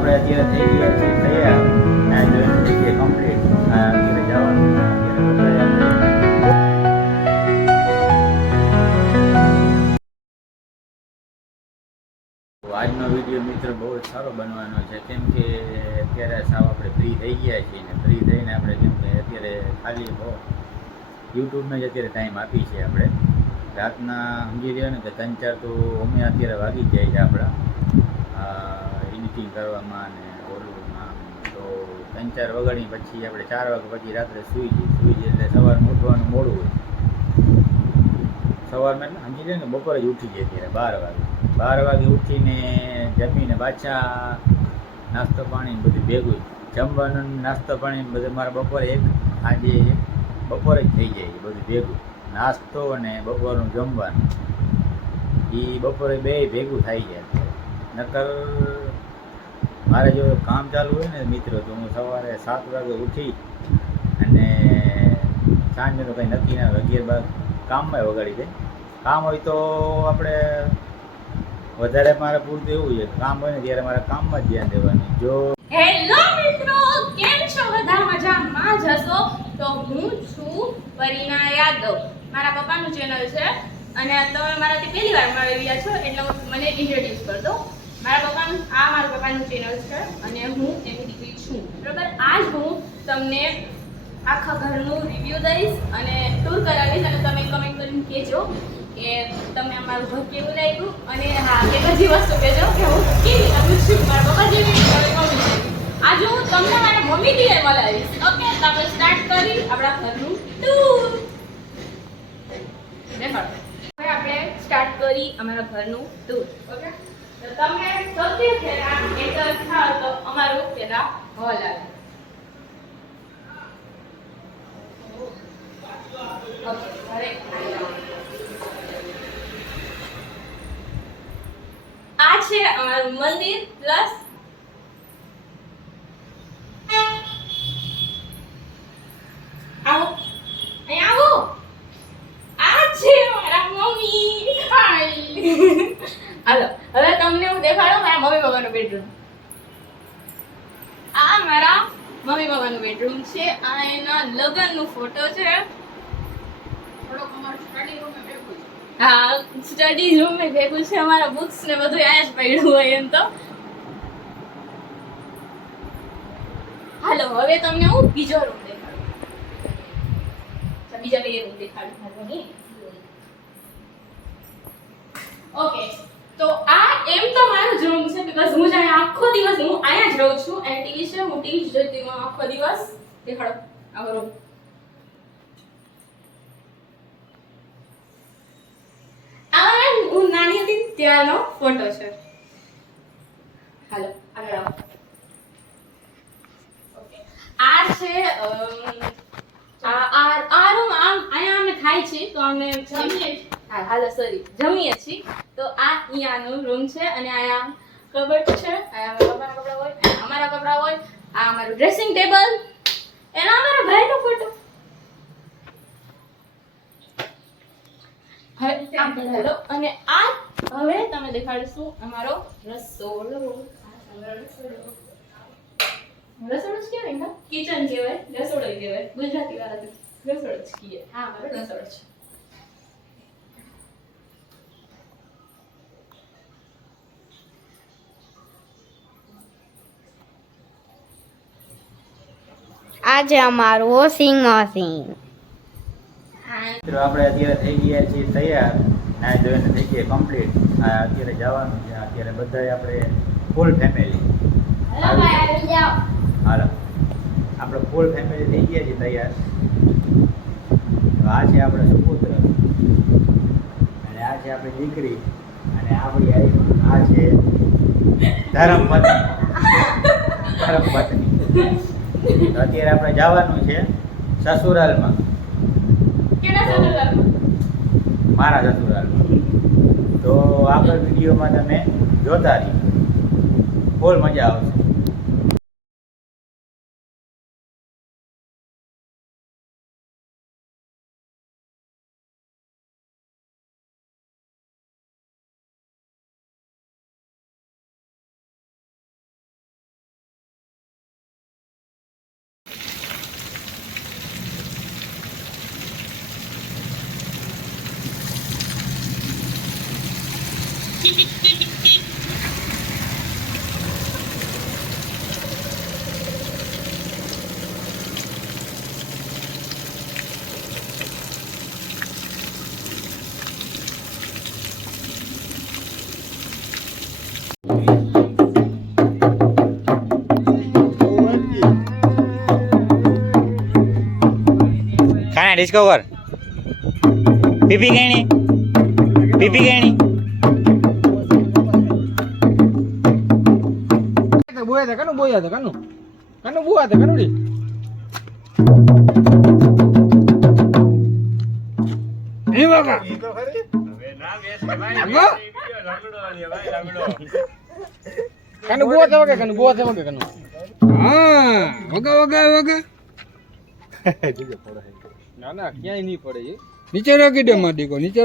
આપણે અત્યારે થઈ ગયા છીએ તૈયાર. આ જોઈને થઈ ગયા કમ્પ્લીટ. અત્યારે જવાનું છે. અત્યારે બધા આજનો વિડીયો મિત્ર બહુ જ સારો બનવાનો છે, કેમ કે અત્યારે સાવ આપણે ફ્રી થઈ ગયા છીએ ને ફ્રી થઈને આપણે કેમ કે અત્યારે ખાલી યુટ્યુબમાં જ અત્યારે ટાઈમ આપી છે. આપણે રાતના સમજી રહ્યા ને કે 3-4 તો અમે અત્યારે વાગી જ જાય છે આપણા એડિટિંગ કરવામાં ને ઓલુમાં. તો 3-4 વાગ્યાની પછી આપણે 4 વાગ્યા પછી રાત્રે સૂઈ જઈએ એટલે સવારમાં ઉઠવાનું મોડું હોય. સવારમાં સમજી લે ને બપોરે જ ઉઠી જાય અત્યારે 12 વાગે ઉઠીને જમીને પાછા નાસ્તો પાણી બધું ભેગું જમવાનું નાસ્તો પાણી બધું મારા બપોરે આજે બપોરે જ થઈ જાય બધું ભેગું. નાસ્તો અને બપોરનું જમવાનું એ બપોરે બે ભેગું થઈ જાય. નકર મારે જો કામ ચાલુ હોય ને મિત્રો તો હું સવારે 7 વાગે ઉઠી અને સાંજે તો કંઈ નક્કી ના 11-12 કામમાં વગાડી દે. કામ હોય તો આપણે વધારે મારે પૂરતું એવું છે કામ હોય ને ત્યારે મારે કામમાં જ ધ્યાન દેવાનું. જો હેલો મિત્રો, કેમ છો બધા? મજામાં જ હશો? તો હું છું પરીના યાદવ. મારા પપ્પાનું ચેનલ છે અને તમે મારાથી પહેલી વાર મળી રહ્યા છો એટલે મને ઇન્ટ્રોડ્યુસ કરી દો. મારા પપ્પાનું ચેનલ છે અને હું એની દીકરી છું, બરાબર? આજ હું તમને આખા ઘરનું રિવ્યૂ દઈશ અને ટૂર કરાવીશ અને તમે કમેન્ટ કરીને કહેજો કે તમને અમારું ઘર કેવું લાગ્યું અને હા એક હજી વસ્તુ કહેજો કે હું કેવી લાગુ છું, મારા પપ્પા જેવી મારી મમ્મી જેવી. આજે હું તમને મારા મમ્મી થી મળાવીશ. ઓકે, તો આપણે સ્ટાર્ટ કરી આપણા ઘરનું ટૂર. દેખાડો. હવે આપણે સ્ટાર્ટ કરી અમારા ઘરનું ટૂર. ઓકે, તો તમે સૌથી પહેલા એન્ટર થાઓ તો અમારું પહેલા હોલ આવે. ઓકે, હવે આ છે અમારું મંદિર પ્લસ આવો અહીં આવો. આ છે મારા મમ્મી. હાય. હાલો હવે તમને હું દેખાડું મારા મમ્મી પપ્પાનું બેડરૂમ. આ મારા મમ્મી પપ્પાનું બેડરૂમ છે. આ એના લગ્નનું ફોટો છે. હા, સ્ટડી રૂમ માં ભેગું છે. અમારા બુક્સ ને બધું આ જ પડ્યું હોય એમ તો. હાલો હવે તમને હું બીજો રૂમ દેખાડું. બીજા બે રૂમ દેખાડું. ઓકે, તો આ એમ તો મારો જ રૂમ છે બીકોઝ હું જાય આખો દિવસ હું અહીંયા જ રહું છું અને ટીવી છે. હું ટીવી જોતી હોઉં આખો દિવસ. દેખાડો આવો રૂમ. હું નાની હતી ત્યારનો ફોટો છે. હાલો આગળ આવો. ઓકે, આ છે આ રૂમ આમ અહીંયા અમે ખાઈ છીએ તો અમે જમીએ. હા હાલો સોરી જમીએ છીએ તો આ અહીંયાનો રૂમ છે અને અહીંયા કબર્ડ છે. અહીંયા અમારા કપડા હોય, અમારા કપડા હોય. આ અમારું ડ્રેસિંગ ટેબલ. એના અમારા ભાઈનો ફોટો. હેલો અને આ હવે તમે દેખાડીશું અમારો રસોડો. રસોડો જ કહેવાય ને, કિચન કહેવાય, રસોડો કહેવાય. ગુજરાતી વાળા રસોડો જ કહીએ. હા અમારો રસોડો છે. આજે અમારું વોશિંગ મશીન. મિત્રો આપણે અત્યારે થઈ ગયા છીએ તૈયાર. આ જોઈને થઈ ગયા કમ્પ્લીટ. અત્યારે જવાનું છે. અત્યારે બધા આપણે ફૂલ ફેમિલી. હાલો આપણે ફૂલ ફેમિલી થઈ ગયા છીએ તૈયાર. આ છે આપણે સુપુત્ર અને આ છે આપણી દીકરી અને આપણી આ છે ધર્મપત્ની. અત્યારે આપણે જવાનું છે સસુરાલમાં. મારા સસુરાલમાં. તો આગળ વિડીયોમાં તમે જોતા રહીએ. ફૂલ મજા આવશે. ખાના ડિસ્કવર પીપી ગણી પીપી ગણી બોયા હતા કનું બોયા હતા કનું કનું બોયા હતા કનું રી એ બાબા કનું બોયા હતા વગે કનું બોયા હતા વગે કનું હા વગા વગા વગા ના ના ક્યાંય નહીં પડે નીચે રાખી દે માટી કો નીચે